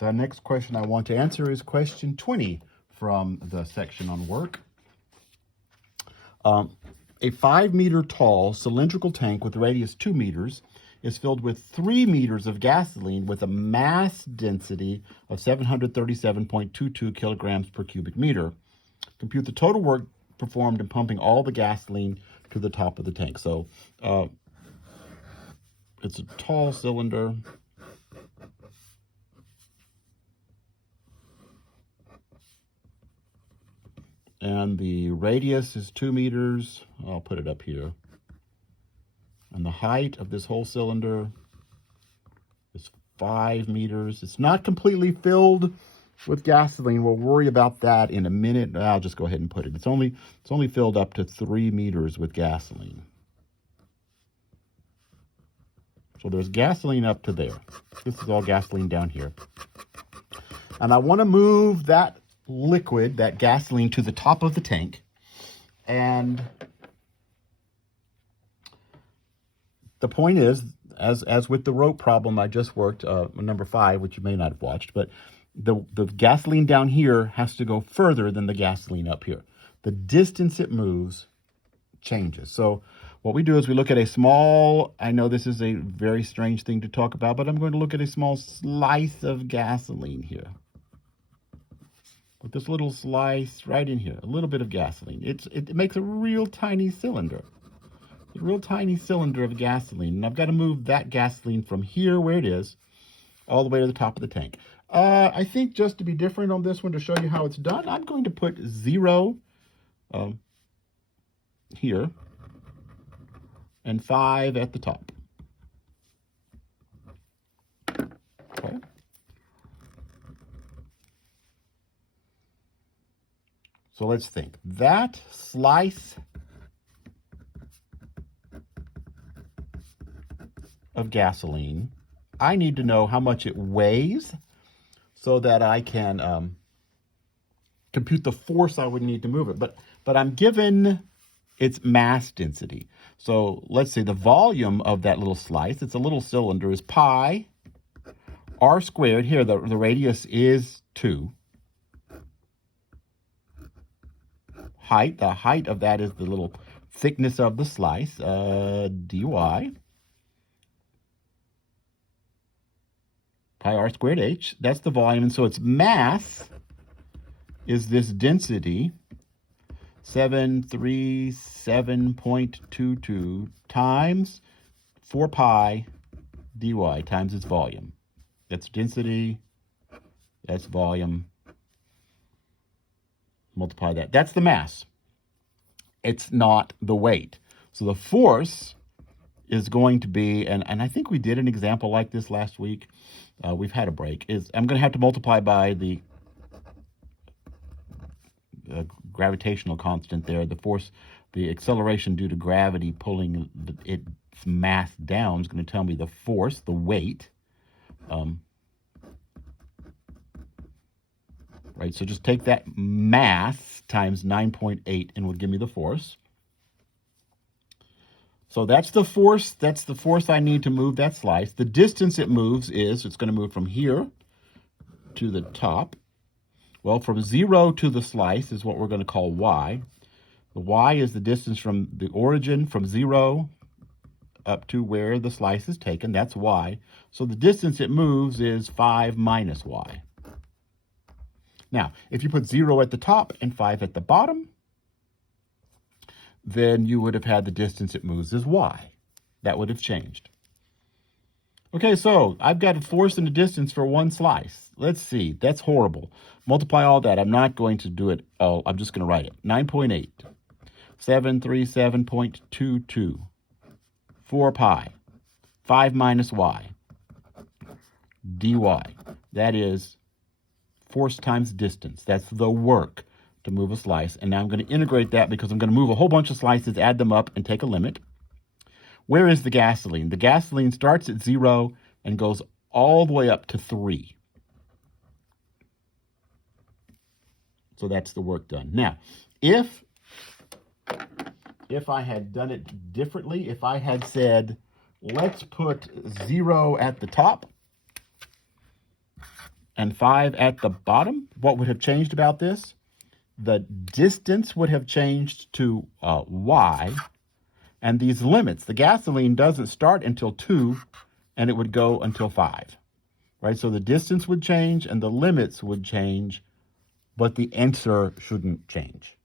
The next question I want to answer is question 20 from the section on work. A 5-meter tall cylindrical tank with radius 2 meters is filled with 3 meters of gasoline with a mass density of 737.22 kilograms per cubic meter. Compute the total work performed in pumping all the gasoline to the top of the tank. So it's a tall cylinder. And the radius is 2 meters. I'll put it up here. And the height of this whole cylinder is 5 meters. It's not completely filled with gasoline. We'll worry about that in a minute. I'll just go ahead and put it. It's only filled up to 3 meters with gasoline. So there's gasoline up to there. This is all gasoline down here. And I want to move that liquid, that gasoline, to the top of the tank. And the point is, as with the rope problem I just worked, number 5, which you may not have watched, but the gasoline down here has to go further than the gasoline up here. The distance it moves changes. So what we do is we look at a small, I know this is a very strange thing to talk about, but I'm going to look at a small slice of gasoline here. With this little slice right in here, a little bit of gasoline. It makes a real tiny cylinder. A real tiny cylinder of gasoline. And I've got to move that gasoline from here where it is all the way to the top of the tank. I think just to be different on this one, to show you how it's done, I'm going to put 0 here and 5 at the top. Okay. So let's think. That slice of gasoline, I need to know how much it weighs so that I can compute the force I would need to move it. But I'm given its mass density. So let's say the volume of that little slice, it's a little cylinder, is pi r squared. Here, the radius is 2. Height, the height of that is the little thickness of the slice, dy, pi r squared h. That's the volume. And so its mass is this density, 737.22 times 4 pi dy times its volume. That's density, that's volume. Multiply that. That's the mass. It's not the weight. So the force is going to be, and I think we did an example like this last week. We've had a break. I'm going to have to multiply by the gravitational constant there. The force, the acceleration due to gravity pulling its mass down is going to tell me the force, the weight. Right, so just take that mass times 9.8 and it will give me the force. So that's the force. That's the force I need to move that slice. The distance it moves is, it's going to move from here to the top. Well, from 0 to the slice is what we're going to call y. The y is the distance from the origin, from 0 up to where the slice is taken. That's y. So the distance it moves is 5 minus y. Now, if you put 0 at the top and 5 at the bottom, then you would have had the distance it moves as y. That would have changed. Okay, so I've got a force and a distance for one slice. Let's see, that's horrible. Multiply all that. I'm not going to do it all. I'm just going to write it. 9.8, 737.22, 4 pi, 5 minus y, dy. That is force times distance. That's the work to move a slice. And now I'm going to integrate that because I'm going to move a whole bunch of slices, add them up, and take a limit. Where is the gasoline? The gasoline starts at 0 and goes all the way up to 3. So that's the work done. Now, if I had done it differently, if I had said, let's put 0 at the top and 5 at the bottom, what would have changed about this? The distance would have changed to y, and these limits, the gasoline doesn't start until 2, and it would go until 5, right? So the distance would change and the limits would change, but the answer shouldn't change.